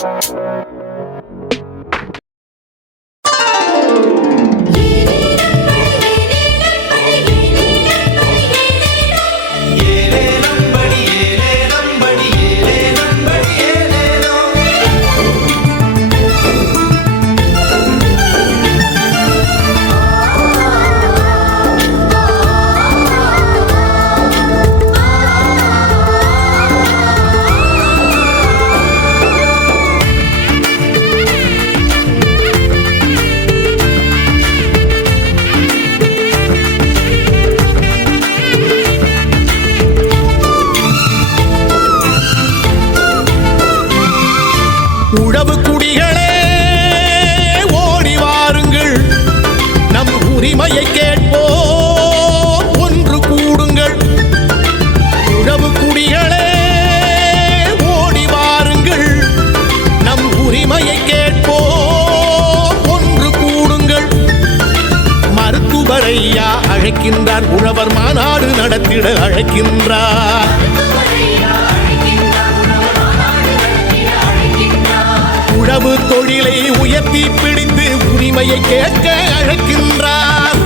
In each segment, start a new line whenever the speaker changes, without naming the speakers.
Thank you. ஐயா அழைக்கின்றார் உழவர் மாநாடு நடத்திட அழைக்கின்றார். உழவு தொழிலை உயர்த்தி பிடித்து உரிமையை கேட்க அழைக்கின்றார்.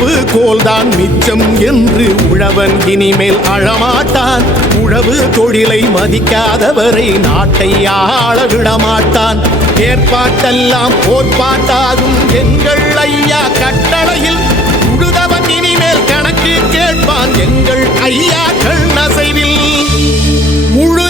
உழவு கோல்தான் மிச்சம் என்று உழவன் இனிமேல் அழமாட்டான். உழவு தொழிலை மதிக்காதவரை நாட்டை ஆள விடமாட்டான். ஏற்பாட்டெல்லாம் போர்ப்பாட்டாகும் எங்கள் ஐயா கட்டளையில். உழுதவன் இனிமேல் கணக்கு கேட்பான் எங்கள் ஐயா நசைவில். முழு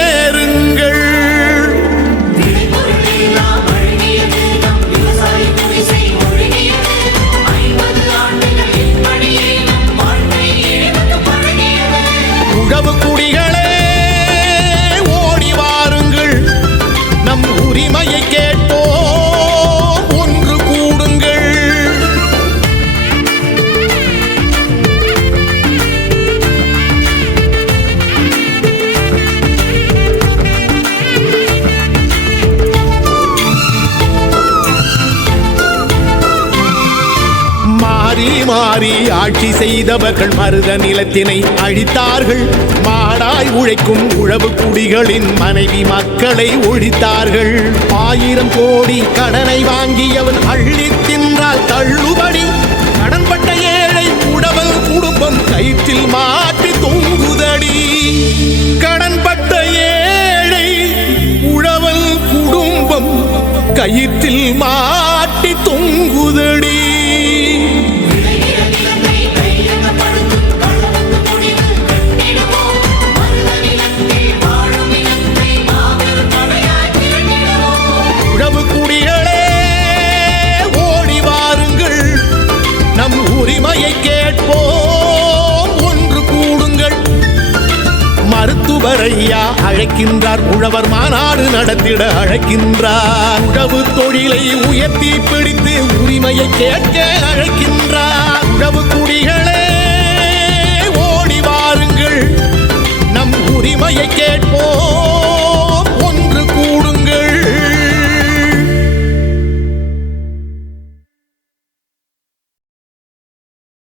மாறி ஆட்சி செய்தவர்கள் மருத நிலத்தினை அழித்தார்கள். மாடாய் உழைக்கும் உழவு குடிகளின் மனைவி மக்களை ஒழித்தார்கள். ஆயிரம் கோடி கடனை வாங்கியவன் அள்ளி தின்றால் தள்ளுபடி. கடன்பட்ட ஏழை உடவல் குடும்பம் கயிற்றில் மாற்றி தொங்குதடி. கடன்பட்ட ஏழை உழவல் குடும்பம் கயிற்றில் மாட்டி தொங்குதடி. உரிமையை கேட்போம். ஒன்று கூடுங்கள். மருத்துவர் ஐயா அழைக்கின்றார். உழவர் மாநாடு நடத்திட அழைக்கின்றார். உழவு தொழிலை உயர்த்தி பிடித்து உரிமையை கேட்க அழைக்கின்றார். உழவு குடிகளே ஓடி வாருங்கள். நம் உரிமையை கேட்போம்.